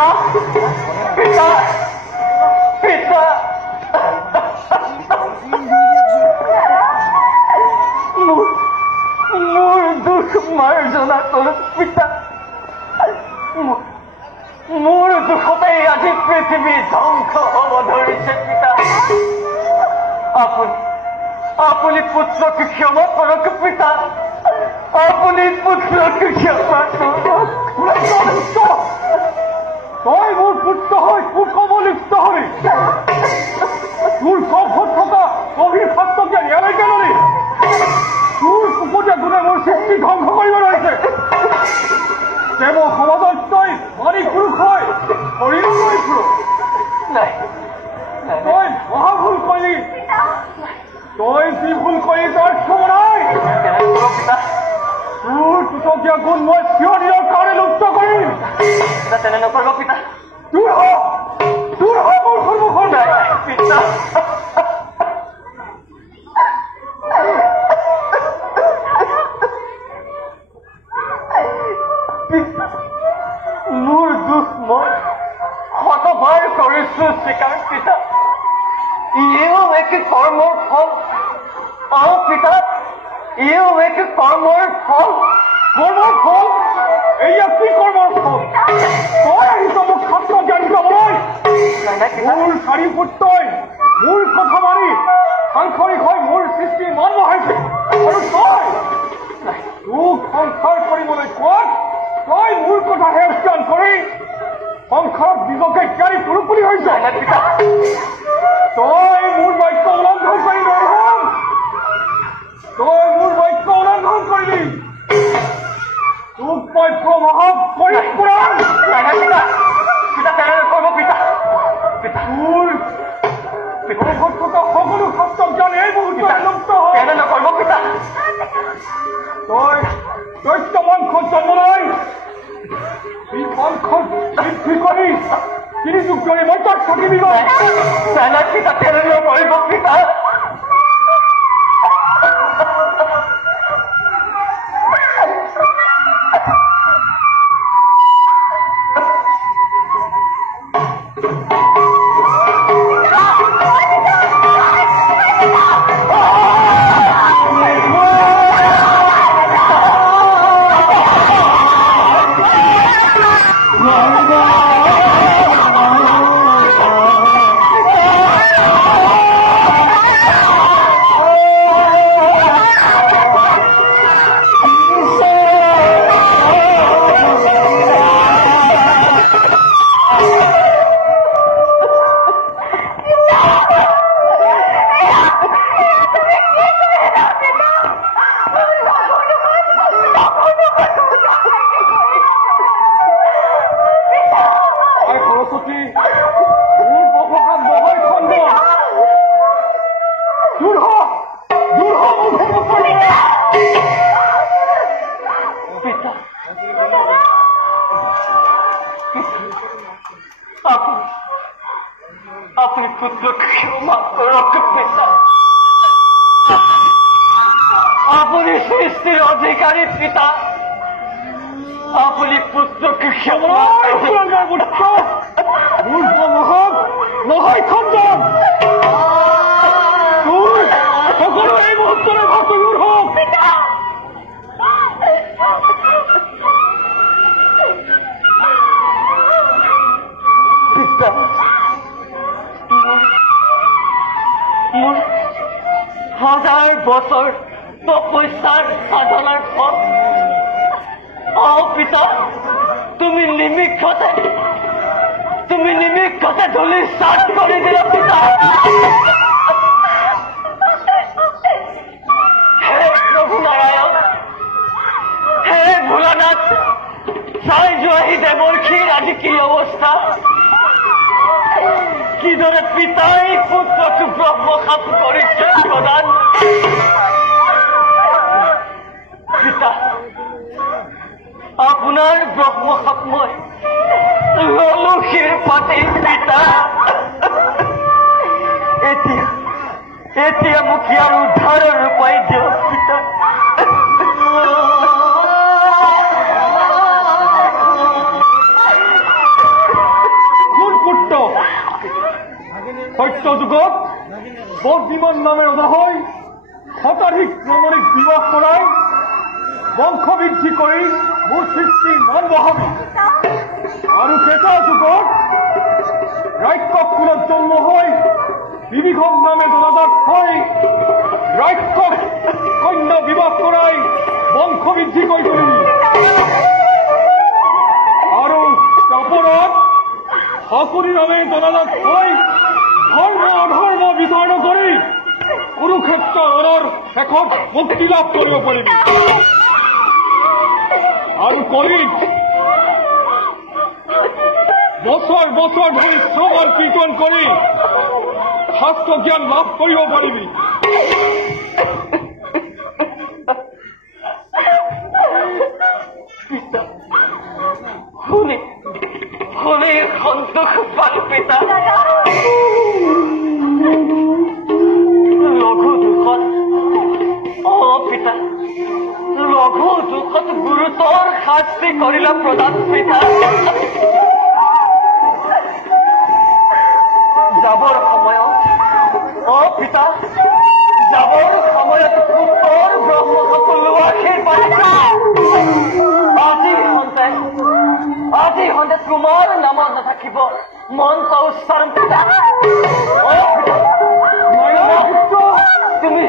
পিতা পিতা পিতা মোৰ দুখ মাৰ্জনা কৰক পিতা মোৰ দুখতে আজি পৃথিৱী ধ্বংস হ'ব ধৰিছে পিতা আপুনি পুত্ৰক ক্ষমা কৰক পিতা আপুনি পুত্ৰক ক্ষমা কৰক তই মোৰ পুত্ৰ হৈ তোৰ কবলিষ্ট হবি তোৰ গৰ্ভত থকা অভিশাপ্তকে ন্যায় কেননি তোৰ কুকুটে গুণে মোৰ সৃষ্টি ধ্বংস কৰিব লাগিছে দেৱ সমাজত তই মানি পুৰুষ হৈ শৰীৰ লৈ ফুৰ তই মহাভুল কৰিলি তই যি ভুল কৰি তাৰ ক্ষমা নাই তোৰ দুটকীয়া গুণ মই চিৰদিনৰ কাৰণে লুপ্ত কৰিম তেনে নকৰিব পিতা দূৰ হয় মোৰ সন্মুখৰ নাই পিতা মোৰ দুখ মই শতবাৰ কৰিছো স্বীকাৰ পিতা ইয়েও এক কৰ্মৰ ফল পিতা ইয়েও এক কৰ্মৰ ফল এয়া কি কৰ্মৰ ফল তই আহিছ মোক ছাত্ৰ জ্ঞান দিবলৈ মোৰ চাৰি পুত্ৰই মোৰ কথা মানি সাংসাৰিক হৈ মোৰ সৃষ্টি মান বঢ়াইছে আৰু তই তোক সংসাৰ কৰিবলৈ কোৱাত তই মোৰ কথা শেষ জ্ঞান কৰি সংসাৰত নিজকে জ্ঞানী পুৰুষ বুলি হৈছ তই মোৰ বাক্য উলংঘন কৰি নৰহম তই মোৰ বাক্য উলংঘন কৰিলি তোক মই প্ৰমোহন কৰি পুৰাম পিতা তেনে নকৰিব পিতা তোৰ গৰ্ভত থকা সকলো শাস্ত্ৰ জ্ঞান এই মুহূৰ্তত লুপ্ত হয় তেনে নকৰিব পিতা তই দৈত্যবংশত জন্ম লৈ এই বংশত বৃদ্ধি কৰি তিনি যুগ ধৰি মই তাক থাকিবি তেনে পিতা তেনে নকৰিব পিতা আপনি পুত্রকে ক্ষমা করুন পিতা আপনি সৃষ্টির অধিকারী পিতা আপনি পুত্রকে ক্ষমা করুন নহয় খণ্ডন সকলো এই মুহূর্তের ভাতুর হোক পিতা হাজার বছর তপস্যার সাধনার ফল পিতা তুমি নিমিক্ষতে ধুলির সাত করে দিল পিতা হে প্রভু নারায়ণ হে ভোলানাথ সাই জয়ী দেবর্ষীর আজি কি অবস্থা কিদরে পিতাই পুত্রকে ব্রহ্মখাপ করেছে প্রদান পিতা আপনার ব্রহ্মখাপময় ললুষের পাতে পিতা এতিয়া মোক ইয়াৰ উদ্ধাৰৰ উপায় দিয়ক পিতা যুগত বগ্নিমান নামে অনাহয় শতাধিক ক্ৰমণিক বিবাহ কৰাই বংশ বৃদ্ধি কৰি মোৰ সৃষ্টি মান বহাবি আৰু ত্ৰেতা যুগত ৰাক্ষস কুলত জন্ম হৈ বিভীষণ নামে জনাজাত হৈ ৰাক্ষস কন্যা বিবাহ কৰাই বংশ বৃদ্ধি কৰি তুলিবি আৰু তপৰত শকুনি নামে জনাজাত হৈ ধৰ্ম অধৰ্ম বিচাৰ কৰি কুৰুক্ষেত্ৰ ৰণৰ শেষত মুক্তি লাভ কৰিব পাৰিবি আৰু কলিত বছৰ বছৰ ধৰি শ্ৰমৰ কীৰ্তন কৰি শাস্ত্ৰ জ্ঞান লাভ কৰিব পাৰিবি শুনি সন্তোষ পালো পিতা লঘু দুখত পিতা লঘু দুখত গুৰুতৰ শাস্তি কৰিলা প্ৰদান পিতা যাবৰ সময়ত পিতা যাবৰ সময়ত পুত্ৰৰ ব্ৰহ্মশাপ লোৱাৰ আজি সন্ধ্যা তোমাৰ নামত নাথাকিব মন্ত্ৰ উচ্চাৰণ পিতা তুমি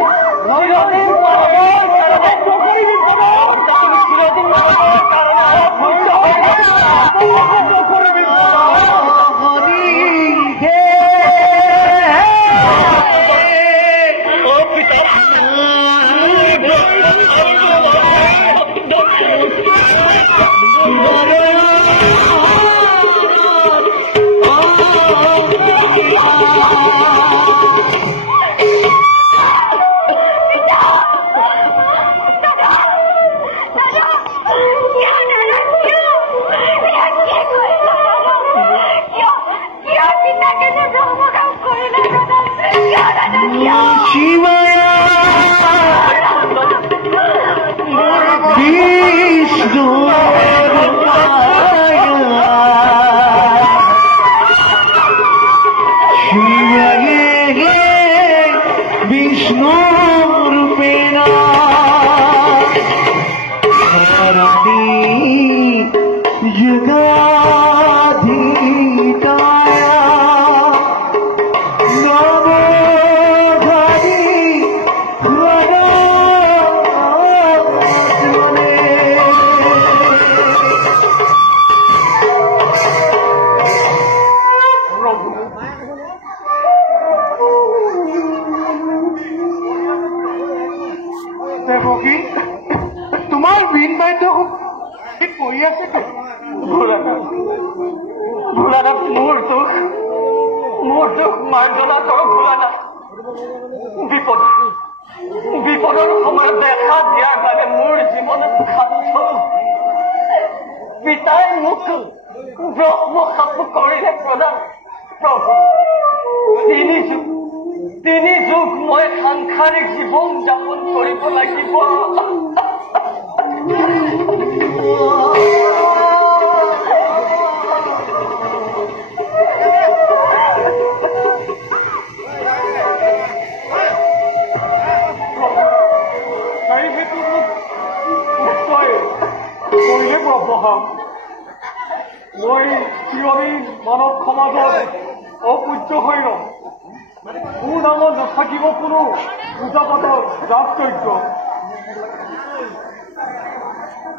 বিপদৰ সময়ত দেখা দিয়াৰ বাবে মোৰ জীৱনত পিতাই মোক ব্ৰহ্মশাপ কৰিলে প্ৰদান প্ৰভু তিনি যুগ মই সাংসাৰিক জীৱন যাপন কৰিব লাগিব মই চিৰদিন মানৱ সমাজত অপূজ্য হৈ ৰম মোৰ নামত নাথাকিব কোনো পূজা পাতৰ যাগযজ্ঞ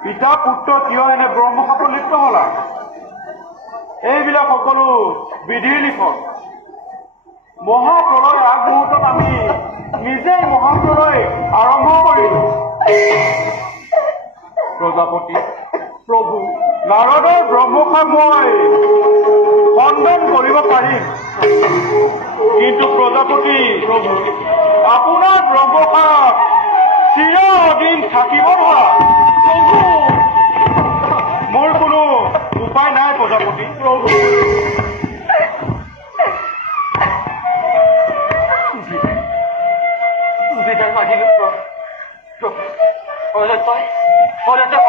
পিতা পুত্ৰ কিয় এনে ব্ৰহ্মশাপত লিপ্ত হলা এইবিলাক সকলো বিধিৰ লিখন মহাপ্ৰলয়ৰ আগমুহূৰ্তত আমি নিজেই মহাপ্ৰলয় আৰম্ভ কৰিলো প্ৰজাপতি প্ৰভু নাৰদৰ ব্ৰহ্মশাপ মই খণ্ডন কৰিব পাৰিম কিন্তু প্ৰজাপতি প্ৰভু আপোনাৰ ব্ৰহ্মশাপ চিৰদিন থাকিব প্ৰভু মোৰ কোনো উপায় নাই প্ৰজাপতি প্ৰভু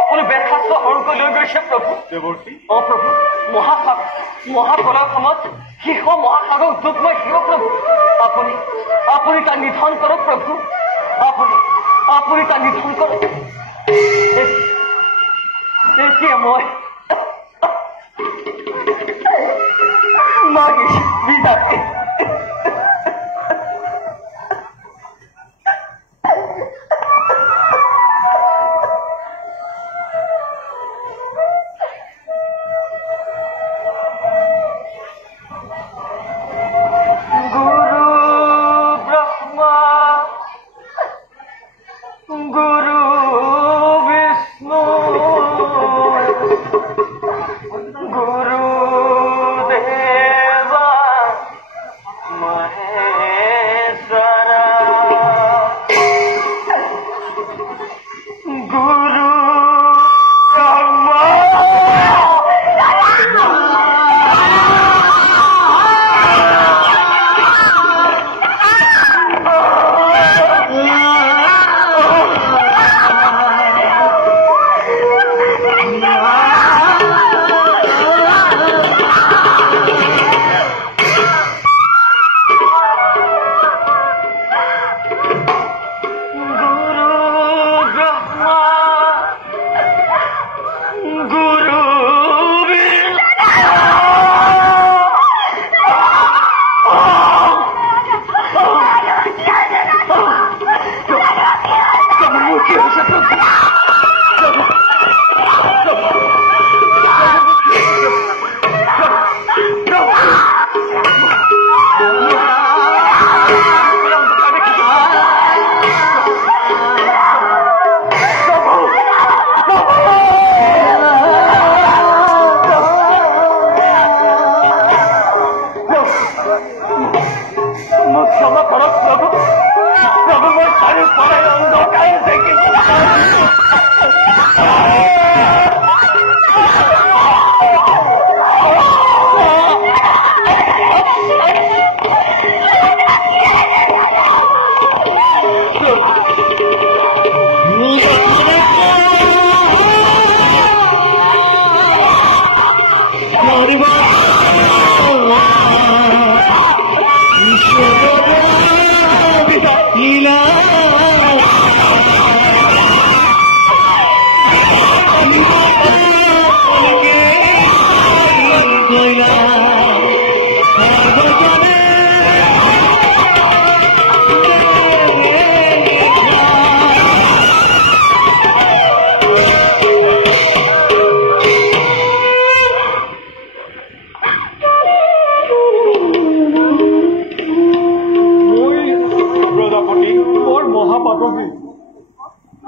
সকলো বেদশাস্ত্ৰ হৰণ কৰি লৈ কৰিছে প্ৰভু দেৱৰ্ষী প্ৰভু মহাকলাখনত শিশ মহাসাগৰ দুখময় শিৱ প্ৰভু আপুনি তাৰ নিধন কৰক প্ৰভু আপুনি তাৰ নিধন কৰক এতিয়া মই মাগিছো বিদায়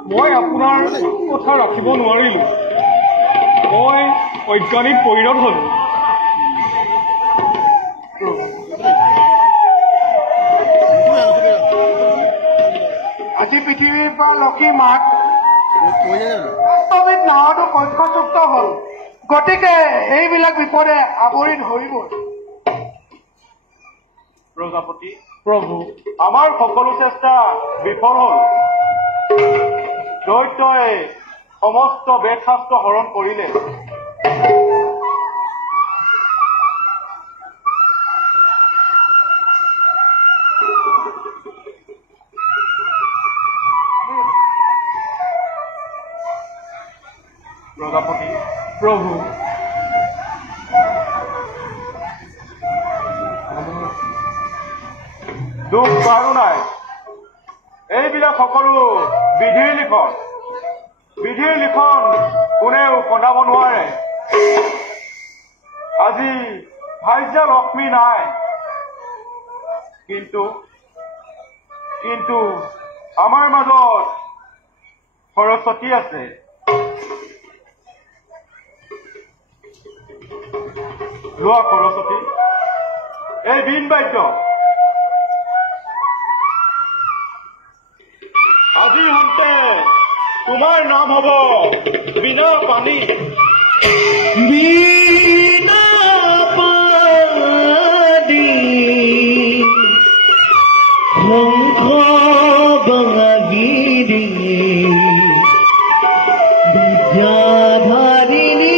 মই আপোনাৰ কথা ৰাখিব নোৱাৰিলো মই অজ্ঞানীত পৰিণত হলো আজি পৃথিৱীৰ পৰা লক্ষী মাক বাস্তৱিক নাহটো পক্ষযুক্ত হল গতিকে এইবিলাক বিপদে আৱৰি ধৰিব প্ৰজাপতি প্ৰভু আমাৰ সকলো চেষ্টা বিফল হল দৈত্যই সমস্ত বেদ শাস্ত্ৰ হৰণ কৰিলে প্ৰজাপতি প্ৰভু দুখ বাৰু নাই এইবিলাক সকলো বিধিৰ লিখন কোনেও কন্দাব নোৱাৰে আজি ভাজ্য লক্ষ্মী নাই কিন্তু আমাৰ মাজত সৰস্বতী আছে লোৱা সৰস্বতী এই বীণ বাদ্য আজি হন্তে তোমাৰ নাম হব বিনা পানী বিনা পানী শংখ বঙাগিৰি বিদ্যাধাৰিণী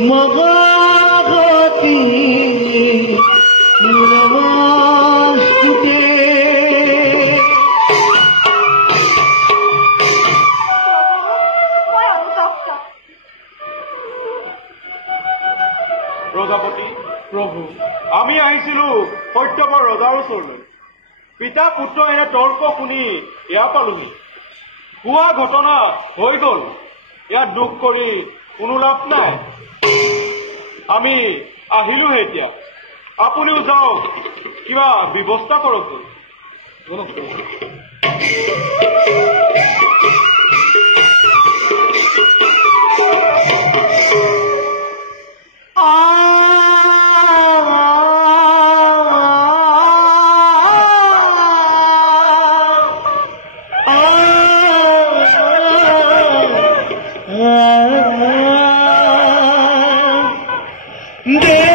মগতি নমস্তুতে প্ৰজাপতি প্ৰভু আমি আহিছিলো সত্যবৰ ৰজাৰ ওচৰলৈ পিতা পুত্ৰ এনে তৰ্ক শুনি এয়া পালোহি কোৱা ঘটনা হৈ গল ইয়াত দুখ কৰি কোনো লাভ নাই আমি আহিলোহে এতিয়া আপুনিও যাওক কিবা ব্যৱস্থা কৰক দে